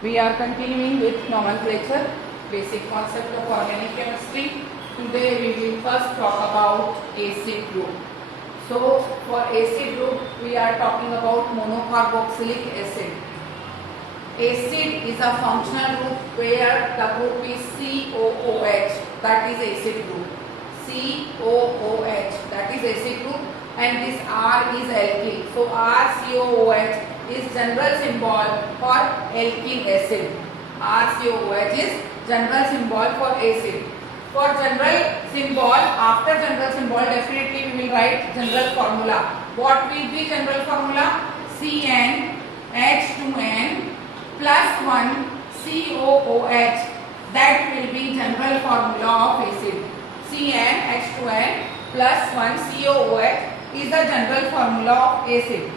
We are continuing with nomenclature, basic concept of organic chemistry. Today we will first talk about acid group. So for acid group we are talking about monocarboxylic acid. Acid is a functional group where the group is COOH, that is acid group. COOH, that is acid group, and this R is alkene. So RCOOH is general symbol for alkene acid. RCOOH is general symbol for acid. For general symbol, after general symbol definitely we will write general formula. What will be general formula? CnH2n plus 1 COOH. That will be general formula of acid. CnH2n plus 1 COOH is the general formula of acid.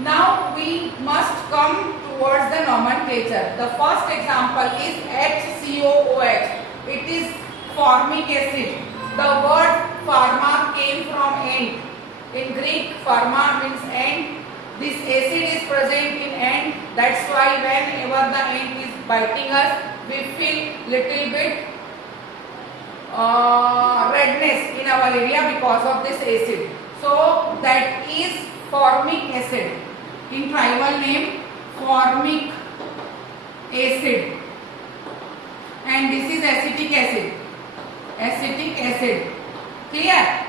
Now we must come towards the nomenclature. The first example is HCOOH. It is formic acid. The word pharma came from ant. In Greek, pharma means ant. This acid is present in ant. That's why whenever the ant is biting us, we feel little bit redness in our area because of this acid. So that is formic acid. In tribal name, formic acid. And this is acetic acid. Acetic acid. Clear?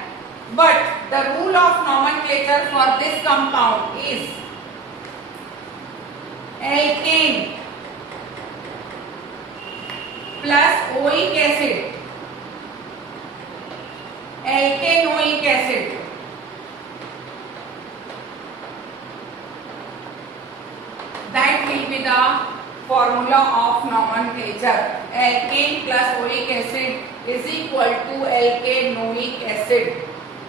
But the rule of nomenclature for this compound is alkane plus oic acid. Alkanoic acid. That will be the formula of nomenclature. Alkane plus oic acid is equal to alkanoic acid.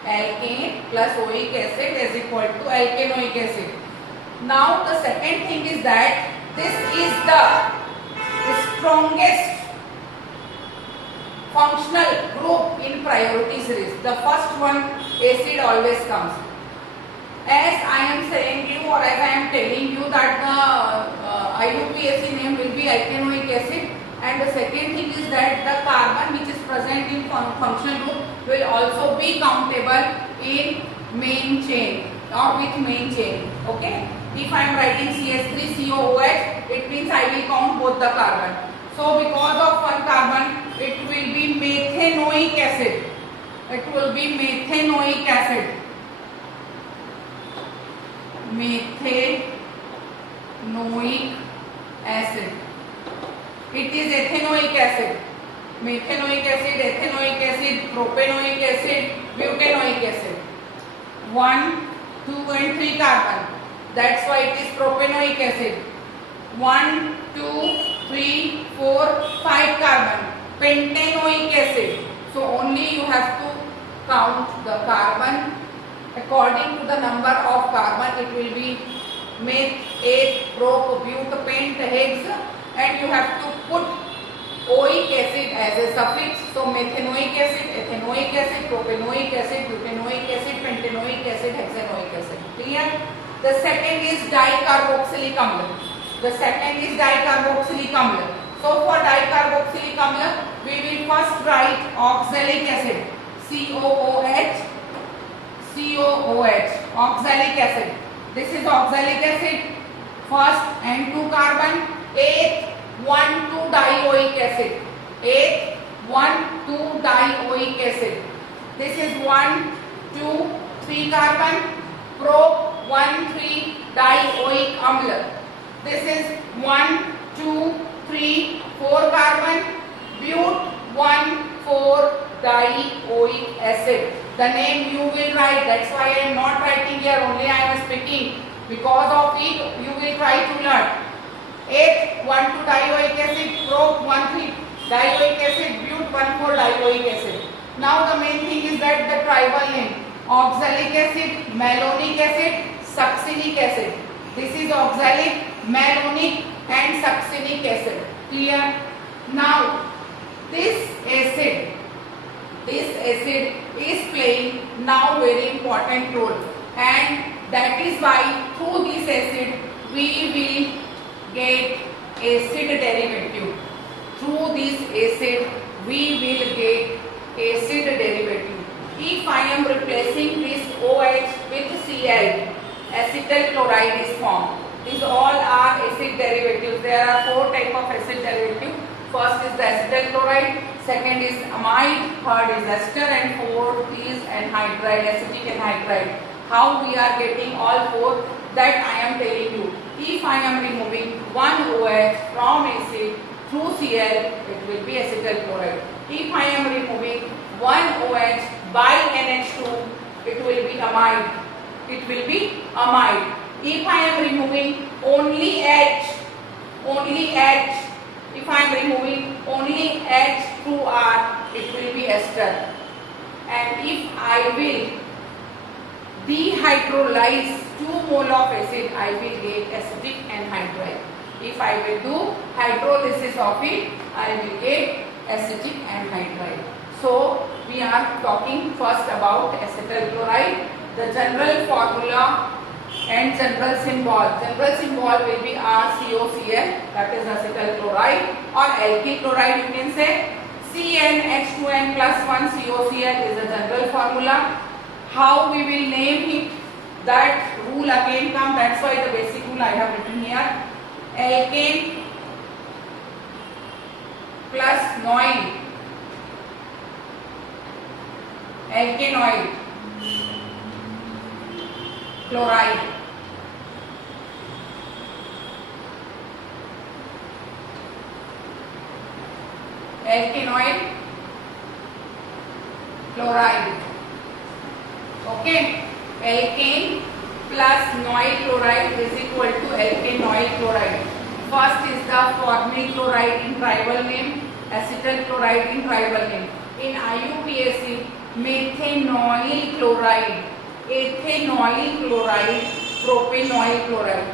Alkane plus oic acid is equal to alkanoic acid. Now the second thing is that this is the strongest functional group in priority series. The first one, acid, always comes. As I am saying you, or as I am telling you that the IUPAC name will be alkanoic acid, and the second thing is that the carbon which is present in functional group will also be countable in main chain or with main chain. Okay? If I am writing CH3COOH, it means I will count both the carbon. So because of one carbon, it will be methanoic acid. It will be methanoic acid. Methanoic acid. It is ethanoic acid. Methanoic acid, ethanoic acid, propanoic acid, butanoic acid. 1, 2 and 3 carbon. That's why it is propanoic acid. 1, 2, 3, 4, 5 carbon. Pentanoic acid. So only you have to count the carbon. According to the number of carbon, it will be meth, eth, prop, but, pent, hex, and you have to put oic acid as a suffix. So methanoic acid, ethanoic acid, propanoic acid, butanoic acid, pentanoic acid, hexanoic acid. Clear? The second is dicarboxylic amla. The second is dicarboxylic amla. So for dicarboxylic amla, we will first write oxalic acid. COOH. COOH. Oxalic acid. This is oxalic acid. First and 2 carbon. 8, 1, 2 dioic acid. 8, 1, 2 dioic acid. This is 1, 2, 3 carbon. Prop 1, 3 dioic amla. This is 1, 2, 3, 4 carbon. But 1, 4 dioic acid. The name you will write. That's why I am not writing here. Only I am speaking. Because of it, you will try to learn. 8, 1, 2 dioic acid. Prop 1, 3 dioic acid. But 1, 4 dioic acid. Now the main thing is that the tribal name. Oxalic acid, malonic acid, succinic acid. This is oxalic, malonic and succinic acid. Clear? Now this acid is playing now very important role, and that is why through this acid we will get acid derivative. Through this acid we will get acid derivative. If I am replacing this OH with Cl, acetyl chloride is formed. These all are acid derivatives. There are 4 types of acid derivatives. First is the acetyl chloride, second is amide, third is ester, and fourth is anhydride, acetic anhydride. How we are getting all 4, that I am telling you. If I am removing one OH from acid through Cl, it will be acetyl chloride. If I am removing one OH by NH2, it will be amide. It will be amide. If I am removing only H, if I am removing only H through R, it will be ester. And if I will dehydrolyze 2 mole of acid, I will get acetic anhydride. If I will do hydrolysis of it, I will get acetic anhydride. So we are talking first about acetyl chloride, the general formula and general symbol. General symbol will be RCOCl, that is acetyl chloride, or alkyl chloride you can say. CnH2n plus 1 COCl is the general formula. How we will name it, that rule again come, that's why the basic rule I have written here. Alkane plus noyl, alkanoid chloride. Alkanoid chloride. Okay, alkane plus noyl chloride is equal to alkanoid chloride. First is the formic chloride in tribal name, acetyl chloride in tribal name. In IUPAC, methanoyl chloride, ethanoyl chloride, propanoyl chloride.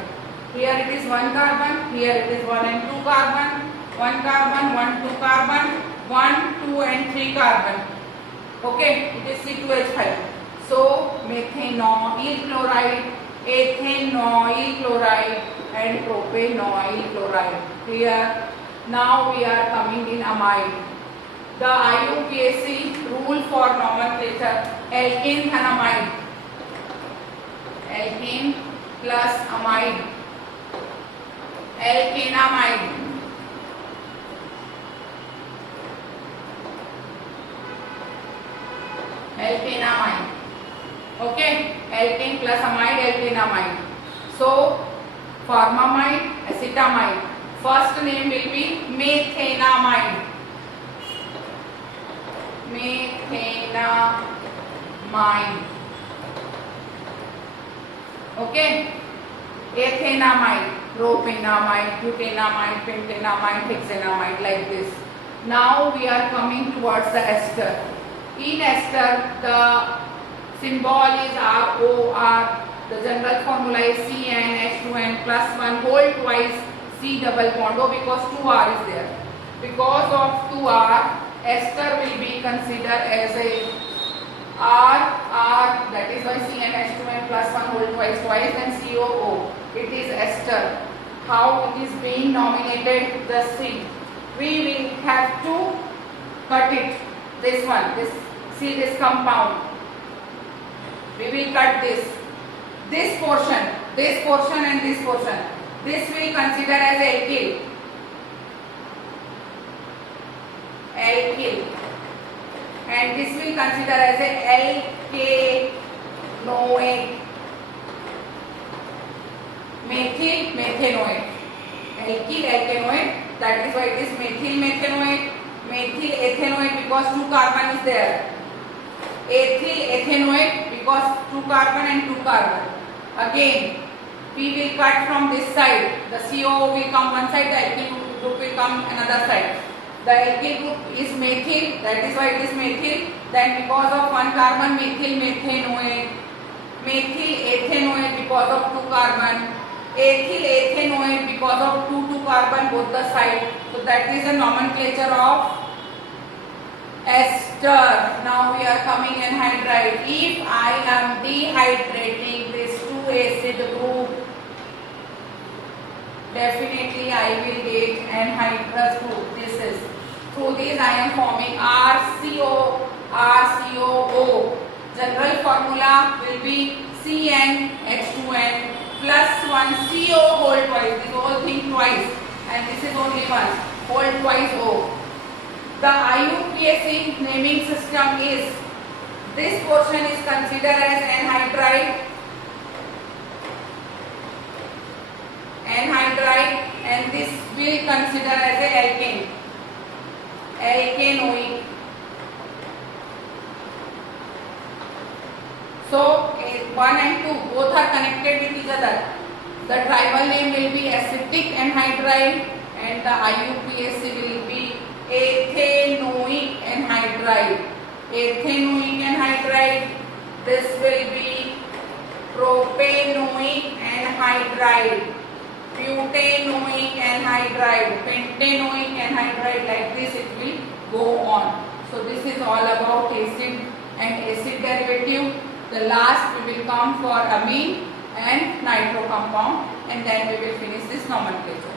Here it is 1 carbon, here it is 1 and 2 carbon, 1 carbon, 1, 2 carbon, 1, 2 and 3 carbon. Okay, it is C2H5. So methanoyl chloride, ethanoyl chloride and propanoyl chloride. Clear? Now we are coming in amide. The IUPAC rule for nomenclature, alkane and amide. Alkane plus amide. Alkanamide. Alkanamide. Okay, alkane plus amide, alkanamide. So formamide, acetamide. First name will be methanamide. Methanamide. Okay. Ethanamide, propanamide, butanamide, pentanamide, hexanamide, like this. Now we are coming towards the ester. In ester, the symbol is ROR. The general formula is CnH2n plus 1 whole twice C double bond O, because 2R is there. Because of 2R, ester will be considered as a R, that is why CnH2n plus 1 whole twice, then COO. It is ester. How it is being nominated? The C. We will have to cut it. This one, this compound. We will cut this. This portion and this portion. This we consider as alkyl. And this we consider as a alkanoate. Methyl methanoate. Alkyl alkanoate. That is why it is methyl methanoate. Methyl ethanoate because 2 carbon is there. Ethyl ethanoate because 2 carbon and 2 carbon. Again, we will cut from this side. The CO will come one side, the alkyl group will come another side. The alkyl group is methyl, that is why it is methyl. Then because of 1 carbon, methyl methanoate. Methyl ethanoate because of 2 carbon. Ethyl ethanoate because of 2 carbon both the side. So that is the nomenclature of ester. Now we are coming anhydride. If I am dehydrating this 2 acid group, definitely I will get anhydrous group. This is, through this I am forming RCO, RCOO. General formula will be CnH2n plus 1 CO whole twice. This whole thing twice, and this is only one whole twice O. The IUPAC naming system is, this portion is considered as anhydride, and this will consider as a alkane, alkanoic. So 1 and 2 both are connected with each other. The tribal name will be acetic anhydride and the IUPAC will be ethanoic anhydride. Ethanoic anhydride, this will be propanoic anhydride, butanoic anhydride, pentanoic anhydride, like this it will go on. So this is all about acid and acid derivative. The last we will come for amine and nitro compound, and then we will finish this nomenclature.